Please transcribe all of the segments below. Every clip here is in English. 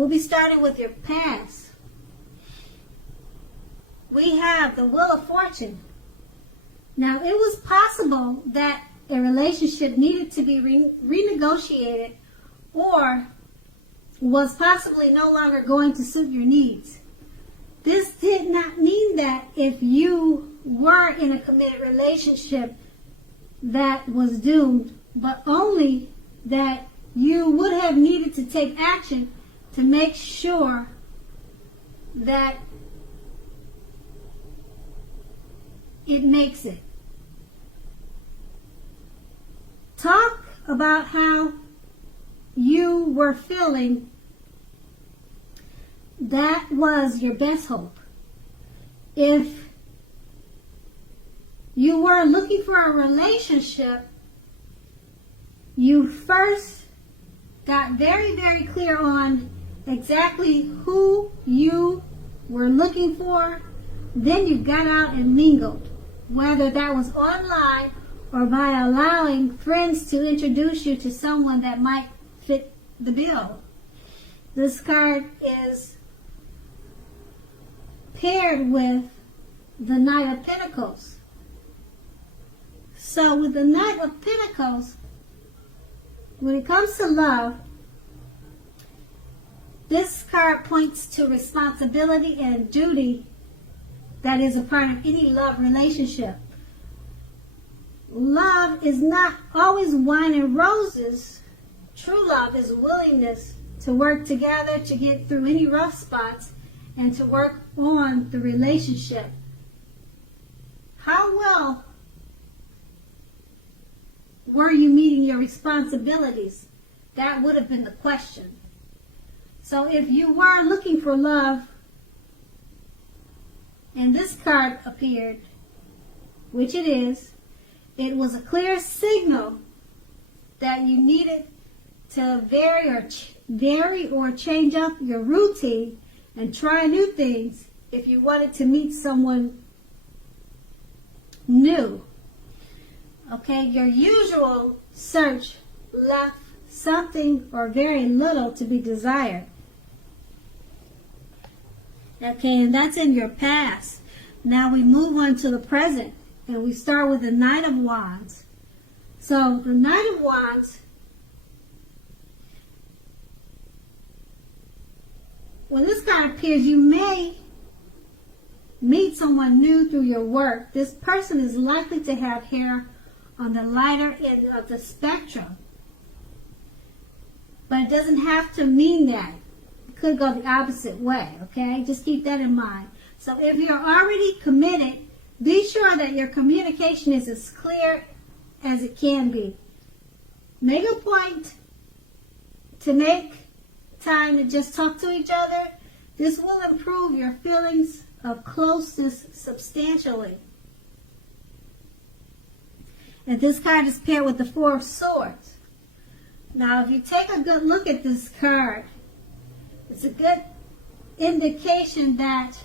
we'll be starting with your past. We have the Wheel of Fortune. Now, it was possible that a relationship needed to be renegotiated or was possibly no longer going to suit your needs. This did not mean that if you were in a committed relationship that was doomed, but only that you would have needed to take action to make sure that it makes it. Talk about how you were feeling. That was your best hope. If you were looking for a relationship, you first got very, very clear on exactly who you were looking for. Then you got out and mingled, whether that was online or by allowing friends to introduce you to someone that might fit the bill. This card is paired with the Knight of Pentacles. So with the Knight of Pentacles, when it comes to love, this card points to responsibility and duty that is a part of any love relationship. Love is not always wine and roses. True love is willingness to work together to get through any rough spots and to work on the relationship. How well were you meeting your responsibilities? That would have been the question. So if you were looking for love and this card appeared, which it is, it was a clear signal that you needed to vary or change up your routine and try new things if you wanted to meet someone new. Okay, your usual search left something or very little to be desired. Okay, and that's in your past. Now we move on to the present, and we start with the Knight of Wands. So the Knight of Wands, when this card appears, you may meet someone new through your work. This person is likely to have hair on the lighter end of the spectrum. But it doesn't have to mean that. It could go the opposite way, okay? Just keep that in mind. So if you're already committed, be sure that your communication is as clear as it can be. Make a point to make time to just talk to each other. This will improve your feelings of closeness substantially. And this card is paired with the Four of Swords. Now, if you take a good look at this card, it's a good indication that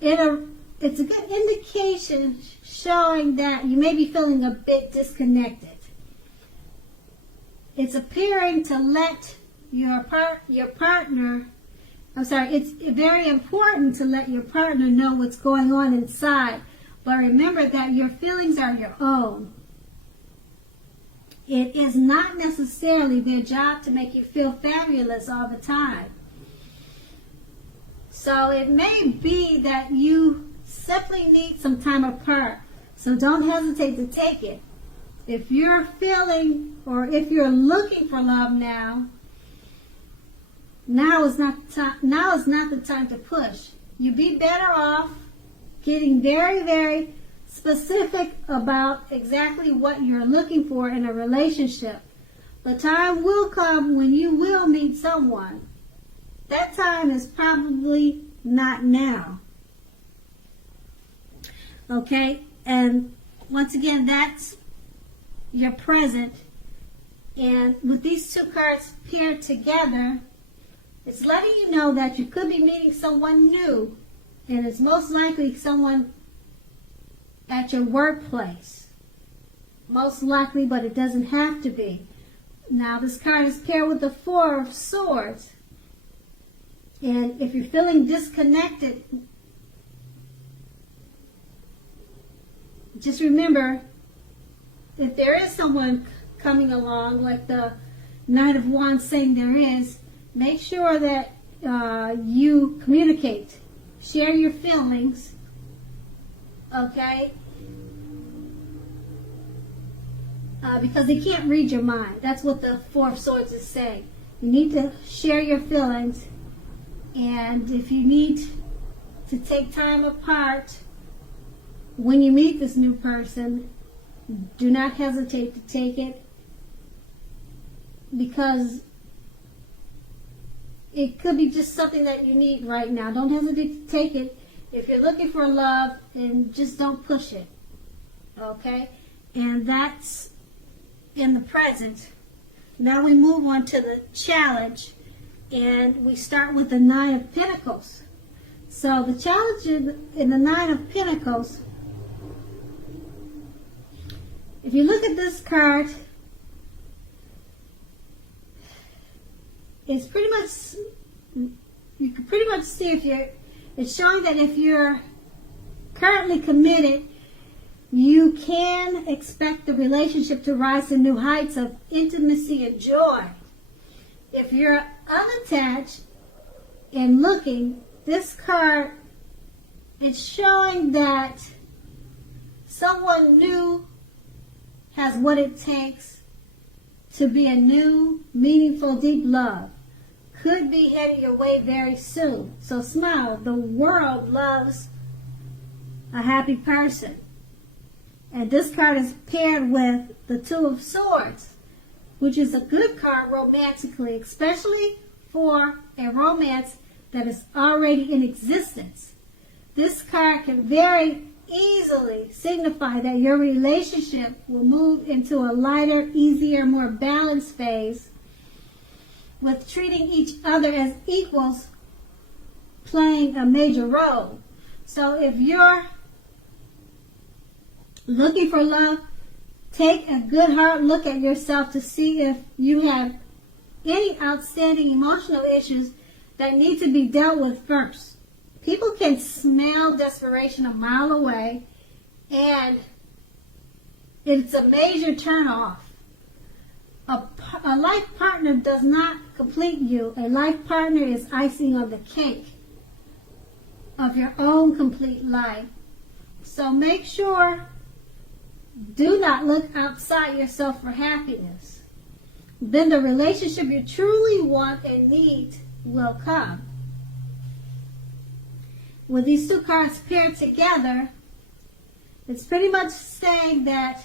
it's a good indication showing that you may be feeling a bit disconnected. It's appearing to let it's very important to let your partner know what's going on inside. But remember that your feelings are your own. It is not necessarily their job to make you feel fabulous all the time. So it may be that you simply need some time apart. So don't hesitate to take it. If you're feeling or if you're looking for love now is not the time to push. You'd be better off getting very, very specific about exactly what you're looking for in a relationship. The time will come when you will meet someone. That time is probably not now. Okay? And once again, that's your present. And with these two cards paired together, it's letting you know that you could be meeting someone new. And it's most likely someone at your workplace. Most likely, but it doesn't have to be. Now this card is paired with the Four of Swords. And if you're feeling disconnected, just remember, if there is someone coming along, like the Knight of Wands saying there is, make sure that you communicate. Share your feelings, okay? Because they can't read your mind. That's what the Four of Swords is saying. You need to share your feelings, and if you need to take time apart when you meet this new person, do not hesitate to take it, because it could be just something that you need right now. Don't hesitate to take it. If you're looking for love, and just don't push it, okay? And that's in the present. Now we move on to the challenge, and we start with the Nine of Pentacles. So the challenge in the Nine of Pentacles, if you look at this card, it's pretty much, you can pretty much see it's showing that if you're currently committed, you can expect the relationship to rise to new heights of intimacy and joy. If you're unattached and looking, this card is showing that someone new has what it takes to be a new, meaningful, deep love. Could be heading your way very soon. So smile. The world loves a happy person. And this card is paired with the Two of Swords, which is a good card romantically, especially for a romance that is already in existence. This card can very easily signify that your relationship will move into a lighter, easier, more balanced phase, with treating each other as equals playing a major role. So if you're looking for love, take a good hard look at yourself to see if you have any outstanding emotional issues that need to be dealt with first. People can smell desperation a mile away, and it's a major turnoff. A life partner does not complete you. A life partner is icing on the cake of your own complete life. So make sure, do not look outside yourself for happiness. Then the relationship you truly want and need will come. With these two cards paired together, it's pretty much saying that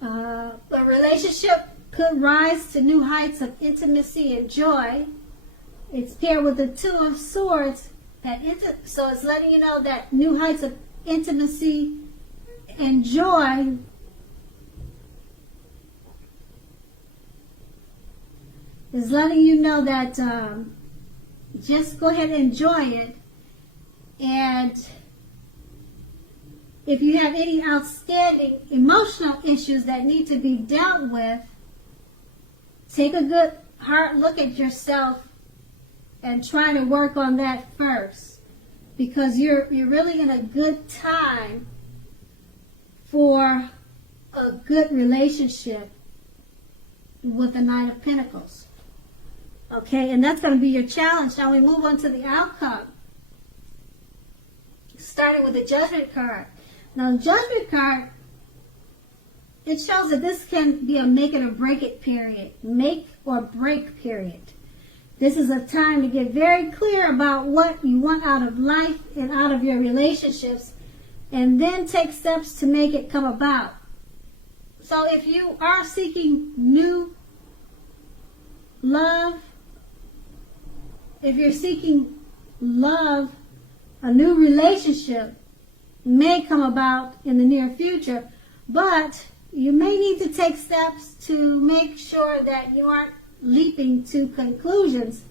a relationship could rise to new heights of intimacy and joy. It's paired with the Two of Swords, so it's letting you know that new heights of intimacy and joy is letting you know that just go ahead and enjoy it. And if you have any outstanding emotional issues that need to be dealt with, take a good hard look at yourself and try to work on that first, because you're really in a good time for a good relationship with the Nine of Pentacles. Okay, and that's going to be your challenge. Now we move on to the outcome, starting with the Judgment card. Now the Judgment card, it shows that this can be a make it or break it period. Make or break period. This is a time to get very clear about what you want out of life and out of your relationships, and then take steps to make it come about. So if you are seeking new love, if you're seeking love, a new relationship may come about in the near future, but you may need to take steps to make sure that you aren't leaping to conclusions,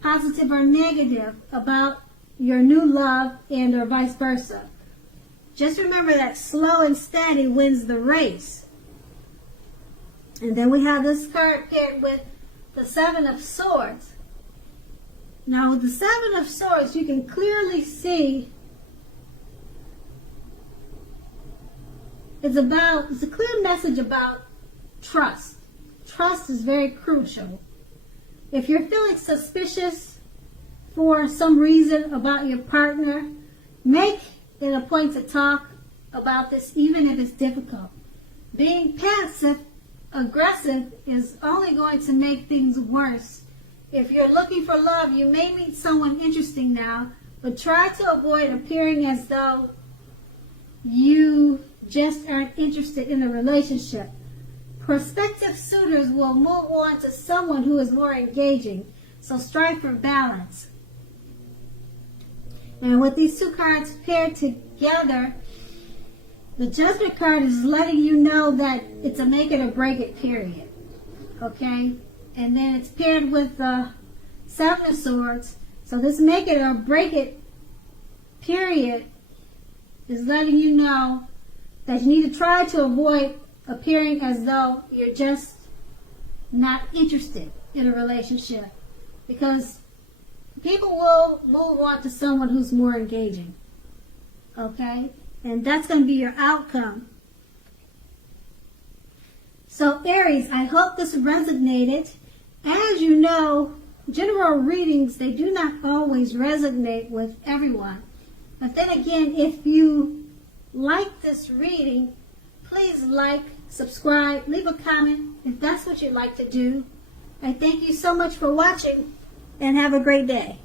positive or negative, about your new love and or vice versa. Just remember that slow and steady wins the race. And then we have this card paired with the Seven of Swords. Now with the Seven of Swords, you can clearly see it's a clear message about trust. Trust is very crucial. If you're feeling suspicious for some reason about your partner, make it a point to talk about this, even if it's difficult. Being passive aggressive is only going to make things worse. If you're looking for love, you may meet someone interesting now, but try to avoid appearing as though you just aren't interested in a relationship. Prospective suitors will move on to someone who is more engaging, so strive for balance. And with these two cards paired together, the Judgment card is letting you know that it's a make it or break it period. Okay? And then it's paired with the Seven of Swords. So this make it or break it period is letting you know that you need to try to avoid appearing as though you're just not interested in a relationship. Because people will move on to someone who's more engaging. Okay? And that's going to be your outcome. So Aries, I hope this resonated. As you know, general readings, they do not always resonate with everyone. But then again, if you like this reading, please like, subscribe, leave a comment if that's what you'd like to do. I thank you so much for watching and have a great day.